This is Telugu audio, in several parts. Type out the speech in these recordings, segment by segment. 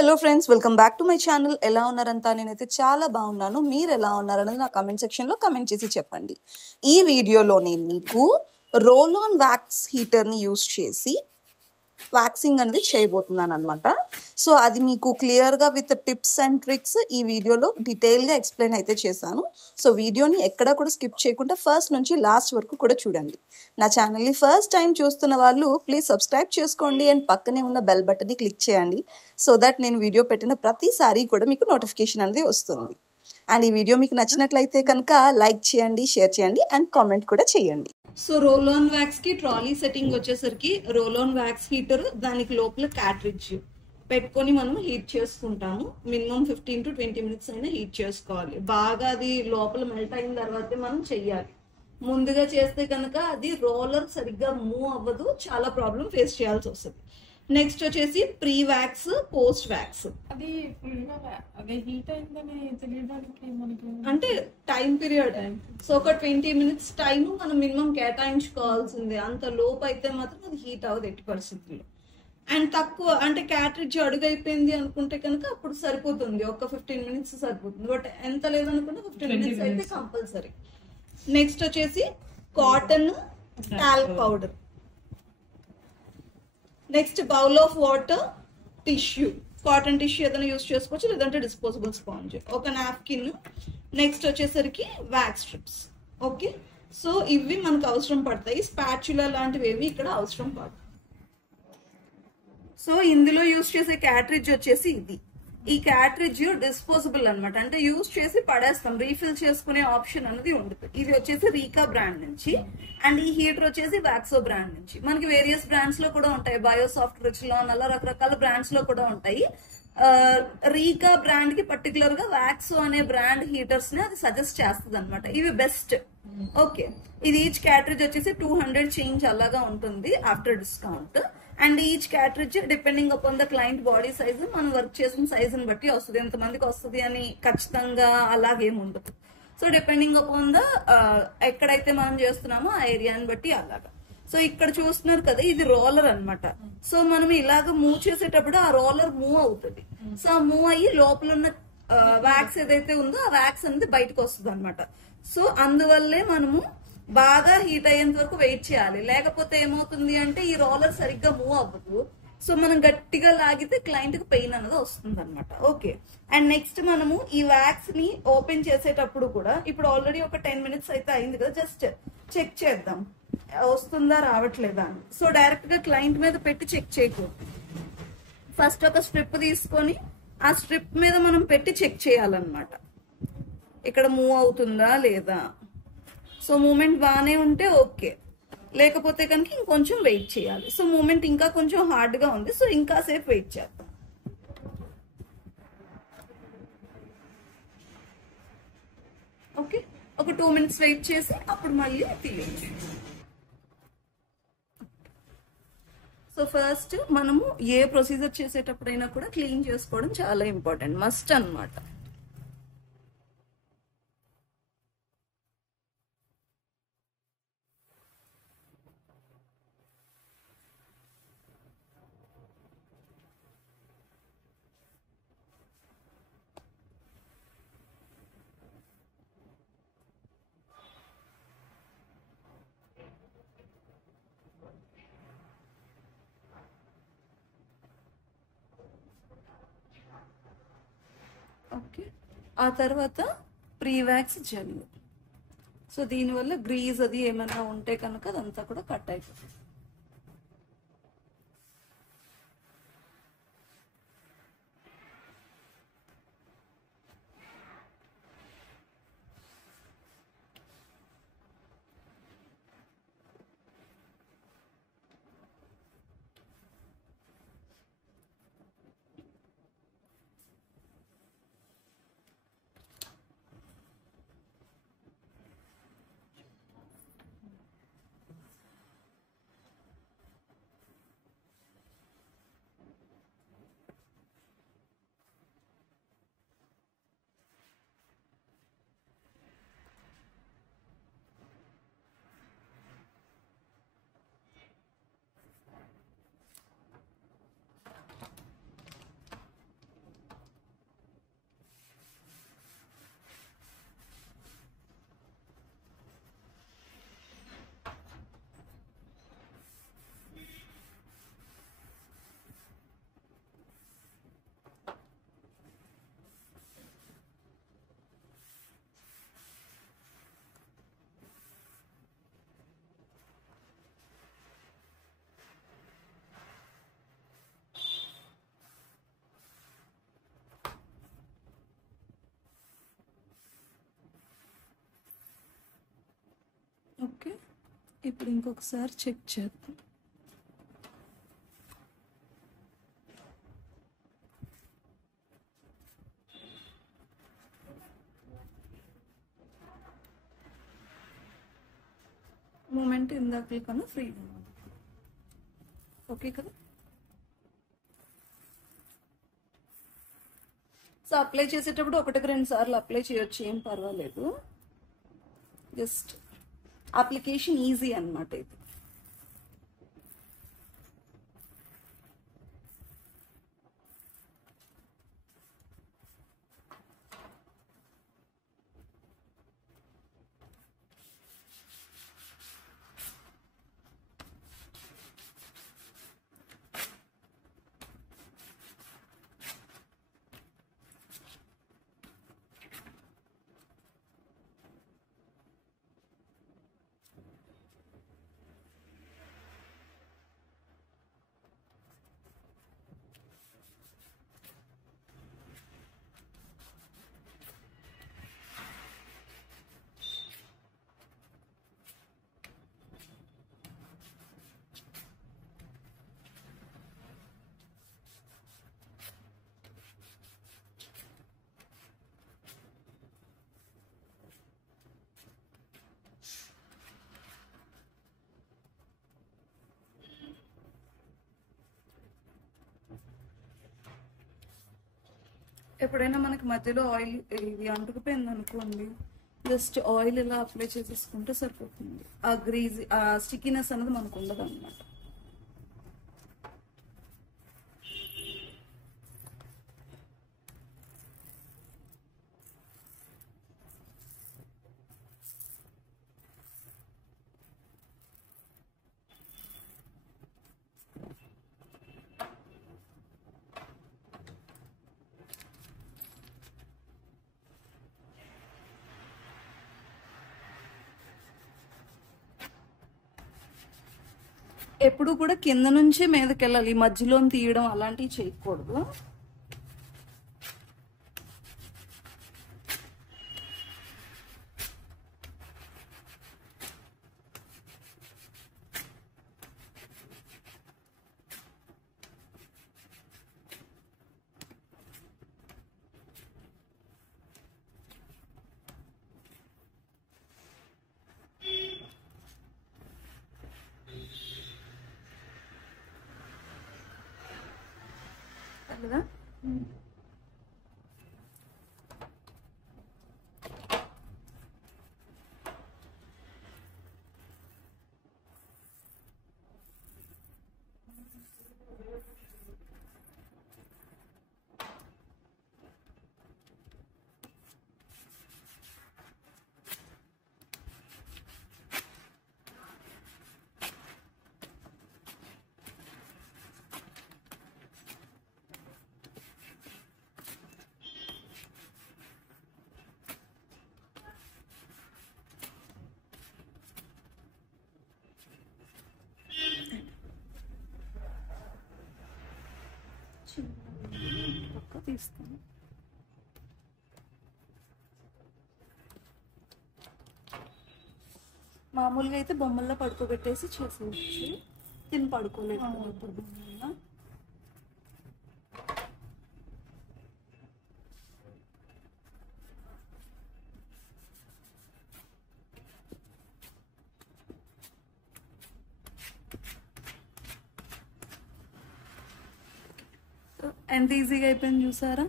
Hello friends, welcome back to my channel. ఎలా ఉన్నారంతా? నేనైతే చాలా బాగున్నాను. మీరు ఎలా ఉన్నారనేది నా కమెంట్ సెక్షన్లో కమెంట్ చేసి చెప్పండి. ఈ వీడియోలో నేను మీకు రోల్ ఆన్ వ్యాక్స్ హీటర్ని యూస్ చేసి వ్యాక్సింగ్ అనేది చేయబోతున్నాను అనమాట. సో అది మీకు క్లియర్గా విత్ టిప్స్ అండ్ ట్రిక్స్ ఈ వీడియోలో డీటెయిల్గా ఎక్స్ప్లెయిన్ అయితే చేశాను. సో వీడియోని ఎక్కడా కూడా స్కిప్ చేయకుండా ఫస్ట్ నుంచి లాస్ట్ వరకు కూడా చూడండి. నా ఛానల్ని ఫస్ట్ టైం చూస్తున్న వాళ్ళు ప్లీజ్ సబ్స్క్రైబ్ చేసుకోండి అండ్ పక్కనే ఉన్న బెల్ బటన్ని క్లిక్ చేయండి. సో దట్ నేను వీడియో పెట్టిన ప్రతిసారి కూడా మీకు నోటిఫికేషన్ అనేది వస్తుంది. అండ్ ఈ వీడియో మీకు నచ్చినట్లయితే కనుక లైక్ చేయండి, షేర్ చేయండి అండ్ కామెంట్ కూడా చేయండి. సో రోల్ ఆన్ వ్యాక్స్ కి ట్రాలీ సెట్టింగ్ వచ్చేసరికి రోల్ ఆన్ వ్యాక్స్ హీటర్, దానికి లోపల క్యాట్రిడ్జ్ పెట్టుకొని మనం హీట్ చేసుకుంటాము. మినిమం 15 to 20 minutes అయినా హీట్ చేసుకోవాలి. బాగా అది లోపల మెల్ట్ అయిన తర్వాతే మనం చెయ్యాలి. ముందుగా చేస్తే కనుక అది రోలర్ సరిగ్గా మూవ్ అవ్వదు, చాలా ప్రాబ్లం ఫేస్ చేయాల్సి వస్తుంది. నెక్స్ట్ వచ్చేసి ప్రీ వ్యాక్స్, పోస్ట్ వ్యాక్స్. అంటే టైం పీరియడ్, సో ఒక 20 minutes టైం మనం మినిమం కేటాయించుకోవాల్సిందే. అంత లోపు అయితే మాత్రం అది హీట్ అవ్వదు ఎట్టి పరిస్థితుల్లో. అండ్ తక్కువ అంటే క్యాట్రిడ్జ్ అడుగైపోయింది అనుకుంటే కనుక అప్పుడు సరిపోతుంది, ఒక 15 minutes సరిపోతుంది. బట్ ఎంత లేదనుకుంటే 15 minutes అయితే కంపల్సరీ. నెక్స్ట్ వచ్చేసి cotton talc powder. Next bowl of water, tissue, cotton tissue ఏదైనా యూస్ చేసుకోవచ్చు, లేదంటే డిస్పోజబుల్ స్పాంజ్, ఒక నాప్కిన్. నెక్స్ట్ వచ్చేసరికి వ్యాక్స్ స్ట్రిప్స్. ఓకే, సో ఇవి మనకు అవసరం పడతాయి. స్పాచులా లాంటివి ఏవి ఇక్కడ అవసరం పడతాయి. సో ఇందులో యూస్ చేసే క్యాట్రిడ్జ్ వచ్చేసి ఇది. ఈ క్యాట్రిడ్జ్ డిస్పోజబుల్ అనమాట, అంటే యూస్ చేసి పడేస్తాం, రీఫిల్ చేసుకునే ఆప్షన్ అనేది ఉండదు. ఇది వచ్చేసి రీకా బ్రాండ్ నుంచి, అండ్ ఈ హీటర్ వచ్చేసి వ్యాక్సో బ్రాండ్ నుంచి. మనకి వేరియస్ బ్రాండ్స్ లో కూడా ఉంటాయి, బయోసాఫ్ట్, రిచ్లాన్, అలా రకరకాల బ్రాండ్స్ లో కూడా ఉంటాయి. రీకా బ్రాండ్ కి పర్టికులర్ గా వ్యాక్సో అనే బ్రాండ్ హీటర్స్ ని అది సజెస్ట్ చేస్తుంది అనమాట. ఇవి బెస్ట్. ఓకే, ఇది ఈచ్ క్యాట్రిడ్జ్ వచ్చేసి 200 చేంజ్ అలాగా ఉంటుంది after discount. And each cartridge depending upon the client body size, మనం వర్క్ చేసిన సైజుని బట్టి వస్తుంది. ఎంతమందికి వస్తుంది అని ఖచ్చితంగా అలాగేం ఉండదు. సో డిపెండింగ్ అపాన్ ద ఎక్కడైతే మనం చేస్తున్నామో ఆ ఏరియాని బట్టి అలాగా. సో ఇక్కడ చూస్తున్నారు కదా, ఇది రోలర్ అనమాట. సో మనం ఇలాగ మూవ్ చేసేటప్పుడు ఆ రోలర్ మూవ్ అవుతుంది. సో ఆ మూవ్ అయ్యి లోపల ఉన్న వ్యాక్స్ ఏదైతే ఉందో ఆ వ్యాక్స్ అనేది బయటకు వస్తుంది అనమాట. సో అందువల్లే మనము బాగా హీట్ అయ్యేంత వరకు వెయిట్ చేయాలి. లేకపోతే ఏమవుతుంది అంటే ఈ రోలర్ సరిగ్గా మూవ్ అవ్వదు. సో మనం గట్టిగా లాగితే క్లయింట్ కి పెయిన్ అనేది వస్తుంది అనమాట. ఓకే, అండ్ నెక్స్ట్ మనము ఈ వ్యాక్స్ ని ఓపెన్ చేసేటప్పుడు కూడా, ఇప్పుడు ఆల్రెడీ ఒక 10 minutes అయితే అయింది కదా, జస్ట్ చెక్ చేద్దాం వస్తుందా రావట్లేదా అని. సో డైరెక్ట్ గా క్లయింట్ మీద పెట్టి చెక్ చేయకూడదు. ఫస్ట్ ఒక స్ట్రిప్ తీసుకొని ఆ స్ట్రిప్ మీద మనం పెట్టి చెక్ చేయాలన్నమాట, ఇక్కడ మూవ్ అవుతుందా లేదా. సో మూమెంట్ బాగానే ఉంటే ఓకే, లేకపోతే కనుక ఇంకొంచెం వెయిట్ చేయాలి. సో మూమెంట్ ఇంకా కొంచెం హార్డ్ గా ఉంది, సో ఇంకా సేపు వెయిట్ చేద్దాం. ఓకే, ఒక 2 minutes వెయిట్ చేసి అప్పుడు మళ్ళీ తీయచ్చు. సో ఫస్ట్ మనము ఏ ప్రొసీజర్ చేసేటప్పుడైనా కూడా క్లీన్ చేసుకోవడం చాలా ఇంపార్టెంట్, మస్ట్ అన్నమాట. ఓకే, ఆ తర్వాత ప్రీ వ్యాక్స్ జెల్. సో దీనివల్ల గ్రీజ్ అది ఏమైనా ఉంటే కనుక అదంతా కూడా కట్ అయిపోతుంది. ఇప్పుడు ఇంకొకసారి చెక్ చేద్దాం. మూమెంట్ ఇందాక కన్నా ఫ్రీ ఓకే కదా. సో అప్లై చేసేటప్పుడు 1-2 సార్లు అప్లై చేయొచ్చు, ఏం పర్వాలేదు. జస్ట్ అప్లికేషన్ ఈజీ అన్నమాట ఇది. ఎప్పుడైనా మనకి మధ్యలో ఆయిల్ ఇది అంటుకుపోయింది అనుకోండి, జస్ట్ ఆయిల్ ఇలా అప్లై చేసేసుకుంటే సరిపోతుంది. ఆ గ్రీజ్ ఆ స్టికీనెస్ అనేది మనకు ఉండదు అనమాట. ఎప్పుడు కూడా కింద నుంచి మీదకి వెళ్ళాలి, మధ్యలో తీయడం అలాంటివి చేయకూడదు. కదా పక్క తీస్తాను. మామూలుగా అయితే బొమ్మల్లో పడుకోబెట్టేసి చేసేయచ్చు, తిని పడుకోలేదు ఇప్పుడు బొమ్మల్లో. ఎంత ఈజీగా అయిపోయింది చూసారా.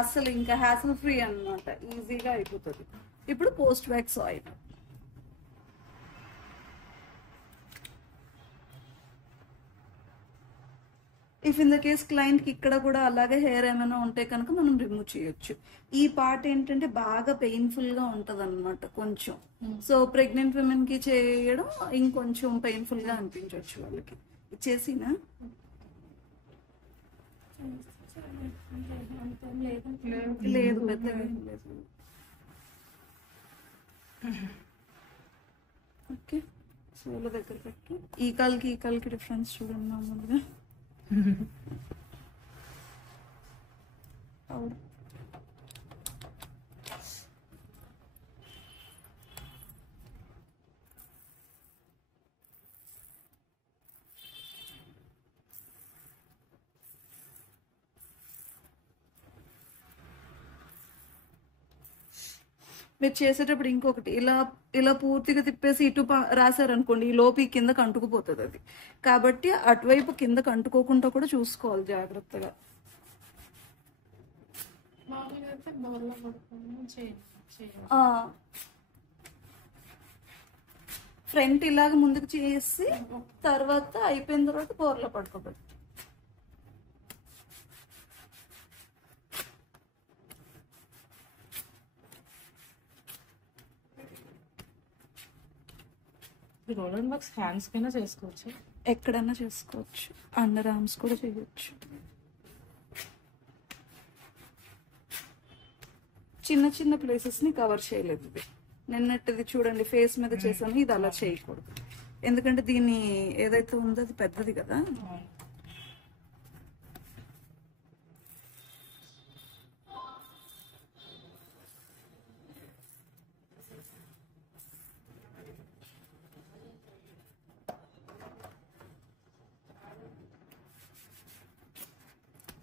అసలు ఇంకా హ్యాసల్ ఫ్రీ అన్నమాట, ఈజీగా అయిపోతుంది. ఇప్పుడు post wax oil. If in the case client కి ఇక్కడ కూడా అలాగే హెయిర్ ఏమైనా ఉంటే కనుక మనం రిమూవ్ చేయొచ్చు. ఈ పార్ట్ ఏంటంటే బాగా పెయిన్ఫుల్ గా ఉంటది అనమాట కొంచెం. సో ప్రెగ్నెంట్ విమెన్ కి చేయడం ఇంకొంచెం పెయిన్ఫుల్ గా అనిపించవచ్చు వాళ్ళకి. ఇచ్చేసినా లేదు, పెద్దగా లేదు. ఓకే, సోల దగ్గర పెట్టు. ఈ కాల్కి డిఫరెన్స్ చూడండి మామూలుగా. మీరు చేసేటప్పుడు ఇంకొకటి ఇలా ఇలా పూర్తిగా తిప్పేసి ఇటు రాశారనుకోండి, ఈ లోపు ఈ కిందకి అంటుకుపోతుంది అది. కాబట్టి అటువైపు కిందకి అంటుకోకుండా కూడా చూసుకోవాలి జాగ్రత్తగా. ఫ్రంట్ ఇలాగ ముందుకు చేసి తర్వాత అయిపోయిన తర్వాత బోర్లో పడుకోబెట్టి. రోల్ అండ్ వర్క్స్ హ్యాండ్స్ కైనా చేసుకోవచ్చు, ఎక్కడైనా చేసుకోవచ్చు, అండర్ ఆర్మ్స్ కూడా చేయొచ్చు. చిన్న చిన్న ప్లేసెస్ ని కవర్ చేయలేదు ఇది. నిన్నటిది చూడండి ఫేస్ మీద చేసాను, ఇది అలా చేయకూడదు ఎందుకంటే దీని ఏదైతే ఉందో అది పెద్దది కదా.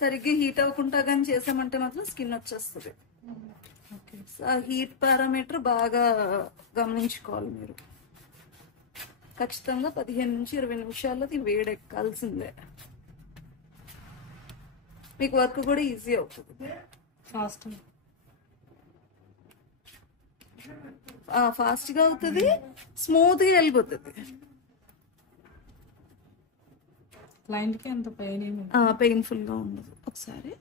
సరిగ్గా హీట్ అవ్వకుండా కానీ చేసామంటే మాత్రం స్కిన్ వచ్చేస్తుంది. హీట్ పారామీటర్ బాగా గమనించుకోవాలి మీరు. ఖచ్చితంగా 15 నుంచి 20 నిమిషాల్లో ఇది వేడెక్కాల్సిందే. మీకు వర్క్ కూడా ఈజీ అవుతుంది, ఫాస్ట్ గా అవుతుంది, స్మూత్ గా వెళ్ళిపోతుంది. క్లయింట్కి అంత పెయిన్ఫుల్ గా ఉండదు. ఒకసారి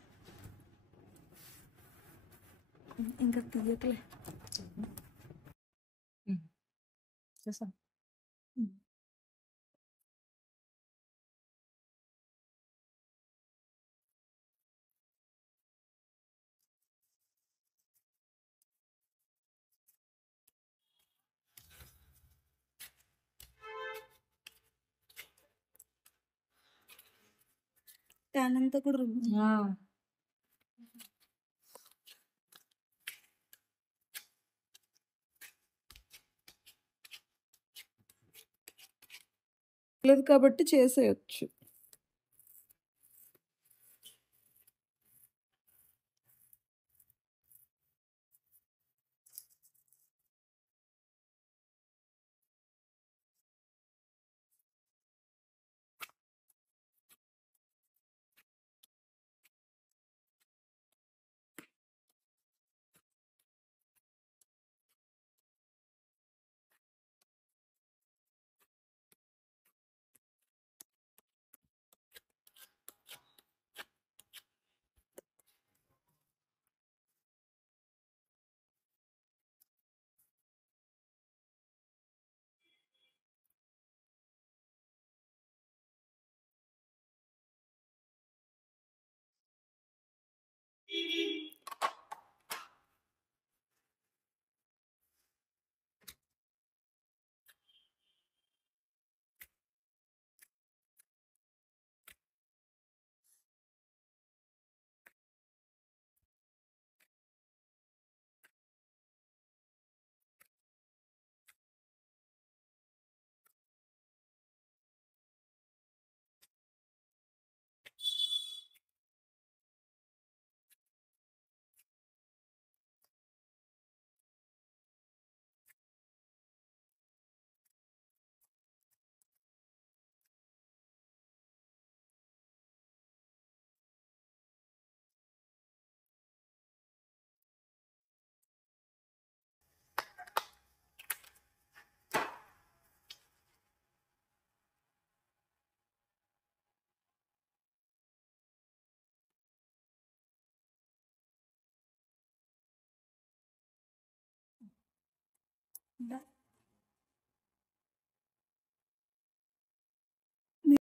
ఇంకా తీయట్లే చేసాను. ట్యాన్ అంతా కూడా లేదు కాబట్టి చేసేయచ్చు.